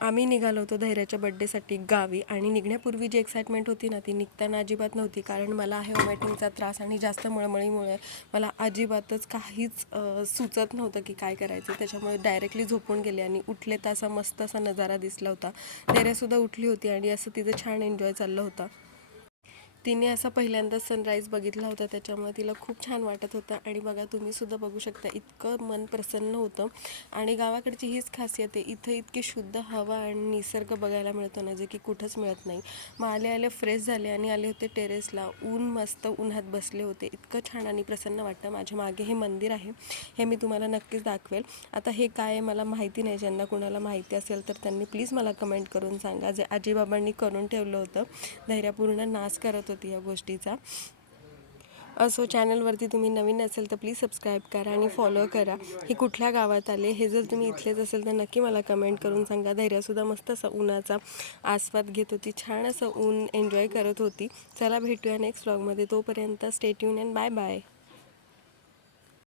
आम्ही निघालो होतो धैर्याच्या बड्डेसाठी गावी आणि निघण्यापूर्वी जी एक्साइटमेंट होती ना ती निघताना अजिबात नव्हती. कारण मला आहे व्हॉमिटिंगचा त्रास आणि जास्त मळमळीमुळे मला अजिबातच काहीच सुचत नव्हतं की काय करायचं. त्याच्यामुळे डायरेक्टली झोपून गेले आणि उठले तर असा मस्त असा नजारा दिसला होता. धैर्यसुद्धा उठली होती आणि असं तिचं छान एन्जॉय चाललं होतं. तिने असा पहिल्यांदाच सनराईज बघितला होता, त्याच्यामुळे तिला खूप छान वाटत होतं. आणि बघा तुम्हीसुद्धा बघू शकता, इतकं मन प्रसन्न होतं. आणि गावाकडची हीच खासियत आहे, इथं इतकी शुद्ध हवा आणि निसर्ग बघायला मिळतो ना, जे की कुठंच मिळत नाही. मग आले आले फ्रेश झाले आणि आले होते टेरेसला. मस्त उन्हात बसले होते. इतकं छान आणि प्रसन्न वाटतं. माझ्या मागे हे मंदिर आहे, हे मी तुम्हाला नक्कीच दाखवेल. आता हे काय आहे मला माहिती नाही, ज्यांना कुणाला माहिती असेल तर त्यांनी प्लीज मला कमेंट करून सांगा. जे आजीबाबांनी करून ठेवलं होतं. धैर्य पूर्ण नाश करत होती या गोष्टीचा. असो, चॅनलवरती तुम्ही नवीन असेल तर प्लीज सबस्क्राईब करा आणि फॉलो करा. हे कुठल्या गावात आले हे जर तुम्ही इथलेच असेल तर नक्की मला कमेंट करून सांगा. धैर्यसुद्धा मस्त असा उन्हाचा आस्वाद घेत होती, छान असं ऊन एन्जॉय करत होती. चला भेटूया नेक्स्ट व्लॉगमध्ये. तोपर्यंत stay tune and bye bye.